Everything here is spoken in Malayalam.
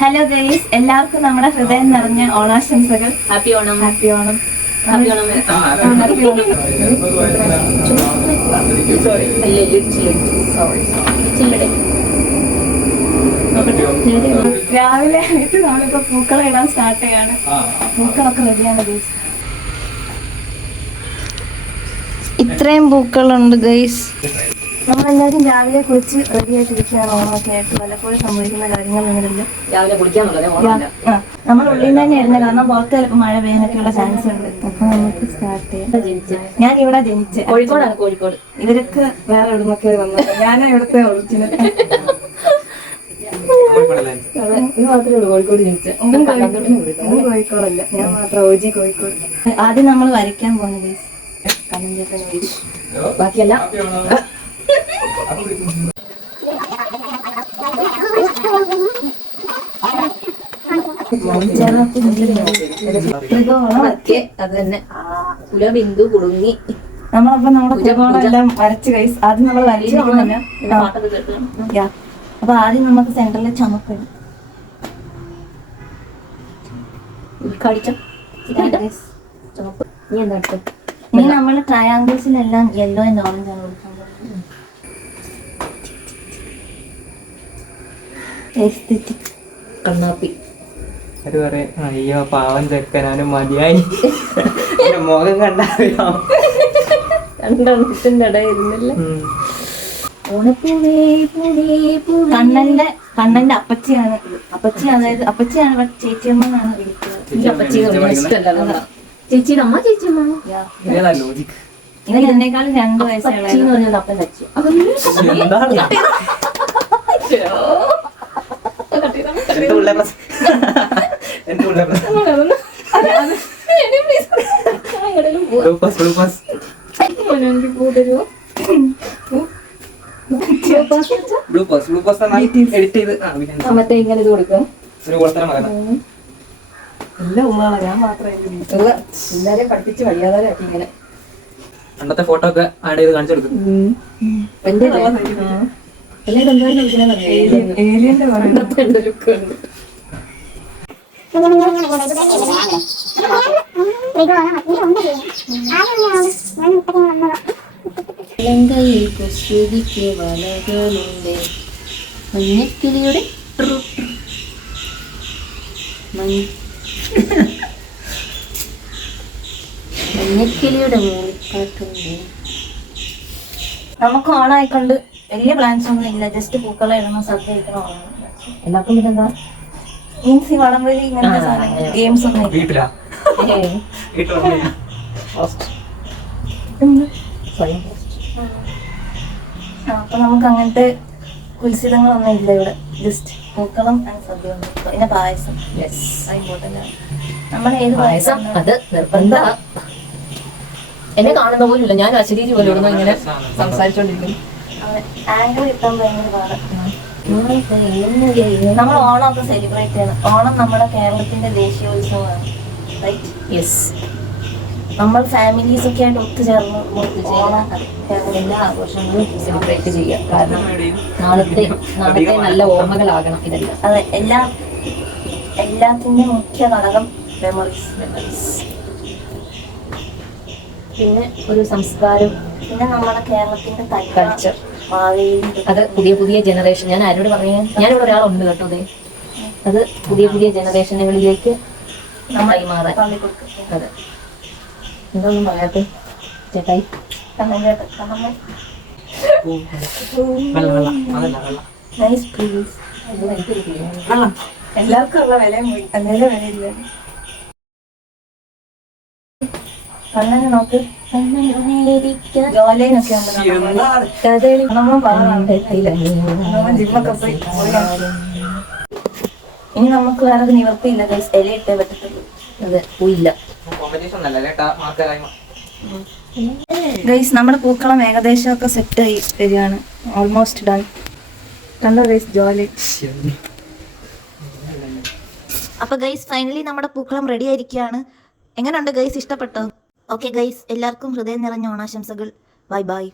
ഹലോ ഗൈസ്, എല്ലാവർക്കും നമ്മുടെ ഹൃദയം നിറഞ്ഞ ഓണാശംസകൾ. Happy Onam. Happy Onam. Happy Onam. രാവിലെ ആയിട്ട് നമ്മളിപ്പോ പൂക്കളം ഇടാൻ സ്റ്റാർട്ട് ചെയ്യാണ്. പൂക്കളൊക്കെ റെഡിയാണ് ഗൈസ്. ഇത്രയും പൂക്കളുണ്ട് ഗൈസ്. നമ്മളെല്ലാവരും രാവിലെ കുളിച്ച് റെഡി ആയിട്ടിരിക്കുകയാണ്. ഓണമൊക്കെ ആയിട്ട് പലപ്പോഴും സംഭവിക്കുന്ന കാര്യങ്ങളൊന്നുമില്ല. രാവിലെ കുളിക്കാന്നുള്ളത് നമ്മൾ ഉള്ളിൽ തന്നെ ഇരുന്ന്, കാരണം പുറത്ത് ചിലപ്പോൾ മഴ പെയ്യാനൊക്കെയുള്ള ചാൻസ് ഉണ്ട്. അപ്പൊ നമുക്ക് സ്റ്റാർട്ട് ചെയ്യാം. ഞാൻ ഇവിടെ ജനിച്ച് കോഴിക്കോടാണ്. കോഴിക്കോട്. ഇവരൊക്കെ വേറെ എവിടുന്നൊക്കെ വന്നത്. ഞാൻ ഇവിടുത്തെ ഒറിജിനൽ. ഇത് മാത്രമേ ഉള്ളൂ കോഴിക്കോട് ജനിച്ചത്. കോഴിക്കോടല്ല, ഞാൻ മാത്രം OG കോഴിക്കോട്. ആദ്യം നമ്മൾ വരയ്ക്കാൻ പോകുന്നത് ബാക്കിയല്ല. അത് തന്നെ കുലബിന്ദു കുടുങ്ങി. നമ്മളപ്പോ നമ്മുടെ ത്രികോണമെല്ലാം വരച്ച് ഗൈസ്. ആദ്യം നമ്മൾ വരച്ചിരിക്കുന്നില്ല. അപ്പൊ ആദ്യം നമുക്ക് സെന്ററിൽ ചുമക്കണം. ഇനി നമ്മൾ ട്രയാങ്കിൾസിലെല്ലാം യെല്ലോ ആൻഡ് ഓറഞ്ച് ആണ് കൊടുക്കാൻ പോകുന്നത്. കണ്ണാപ്പി. അയ്യോ പാവം ചെക്കനാനും മതിയായി. മുഖം കണ്ടറിയാം. രണ്ടെണ്ണത്തിന്റെ ഇടയിരുന്നില്ല. കണ്ണന്റെ അപ്പച്ചിയാണ്. അതായത് അപ്പച്ചിയാണ്, ചേച്ചിയമ്മന്നാണ് വിളിക്കുന്നത്. ചേച്ചിയുടെ അമ്മ ചേച്ചിയമ്മ. ഇവൻ എന്നെക്കാളും 2 വയസ്സുള്ള അപ്പൻ തച്ചു. മറ്റേ ഇങ്ങനെ ഇത് കൊടുക്കും. എല്ലാ ഉമ്മകളെ ഞാൻ മാത്രമേ എല്ലാരെയും പഠിപ്പിച്ച് വഴിയാതാരാക്കി ഇങ്ങനെ. പണ്ടത്തെ ഫോട്ടോ ഒക്കെ ആഡ് ചെയ്ത് കാണിച്ചു കൊടുക്കും. ഏലിയന്റെ ലുക്ക് ഉണ്ട്. ലങ്കയിൽ കുസൃതിക്ക് വലകളുണ്ട്. മഞ്ഞക്കിളിയുടെ മഞ്ഞക്കിളിയുടെ മൂളിപ്പാട്ടുണ്ട്. നമുക്ക് ഓണായിക്കൊണ്ട് വലിയ പ്ലാൻസ് ഒന്നും ഇല്ല. ജസ്റ്റ് പൂക്കളെ ഇടണം, സദ്യ കഴിക്കണം. എല്ലാവർക്കും ഇതെന്താ മീൻസ് ഈ വടംവലി ഇങ്ങനത്തെ സാധനങ്ങൾ, ഗെയിംസ് ഒന്നും ഇല്ല. അപ്പൊ നമുക്ക് അങ്ങനത്തെ ഉത്സവങ്ങളൊന്നും ഇല്ല ഇവിടെ. ജസ്റ്റ് പൂക്കളം ആൻഡ് സദ്യ. പിന്നെ പായസം ഇമ്പോർട്ടൻ്റ് ആണ്. നമ്മൾ ഏത് പായസം അത് നിർബന്ധ. എന്നെ കാണുന്ന പോലും ഇല്ല. ഞാൻ അശരീരി പോലെ ഇടുന്നു ഇങ്ങനെ സംസാരിച്ചോണ്ടിരിക്കും. ആംഗിൾ കിട്ടാൻ ഭയങ്കര പാടാണ്. നമ്മൾ ഓണമൊക്കെ സെലിബ്രേറ്റ് ചെയ്യണം. ഓണം നമ്മുടെ കേരളത്തിന്റെ ദേശീയോത്സവമാണ്. റൈറ്റ്? യെസ്. നമ്മൾ ഫാമിലീസ് ഒക്കെ ആയിട്ട് ഒത്തുചേർന്ന് എല്ലാ ആഘോഷങ്ങളും സെലിബ്രേറ്റ് ചെയ്യുക. കാരണം നാളത്തെ നല്ല ഓർമ്മകളാകണം ഇതെല്ലാം. അതെ, എല്ലാത്തിന്റെ മുഖ്യ ഘടകം മെമ്മറീസ്. പിന്നെ ഒരു സംസ്കാരം, പിന്നെ നമ്മുടെ കേരളത്തിന്റെ കൾച്ചർ, അത് പുതിയ ജനറേഷൻ. ഞാൻ ആരോട് പറഞ്ഞു, ഞാനിവിടെ ഒരാളുണ്ട് കേട്ടോ. അത് പുതിയ ജനറേഷനുകളിലേക്ക് നമ്മൾ കൈമാറാൻ. അതെ. എന്തൊന്നും പറയാത്ത ചേട്ടായി. എല്ലാവർക്കും ഉള്ള വിലയും പോയി. അങ്ങനെ വിലയില്ല. കണ്ണനെ നോക്ക്. ജോലൈനൊക്കെ ജിമ്മൊക്കെ പോയി. ഇനി നമുക്ക് വേറെ നിവർത്തിയില്ല ഗൈസ്. ഇലയിട്ടേ പറ്റത്തുള്ളൂ. അതെ, പോയില്ല ഗൈസ്. നമ്മുടെ പൂക്കളം ഏകദേശം ഒക്കെ സെറ്റ് ആയി വരികയാണ്. Almost done. കണ്ടോ ഗൈസ് ജോലി. അപ്പൊ ഗൈസ് ഫൈനലി നമ്മുടെ പൂക്കളം റെഡി ആയിരിക്കുകയാണ്. എങ്ങനെയുണ്ട് ഗൈസ്? ഇഷ്ടപ്പെട്ടോ? ഓക്കെ ഗൈസ്, എല്ലാവർക്കും ഹൃദയം നിറഞ്ഞ ഓണാശംസകൾ. Bye bye.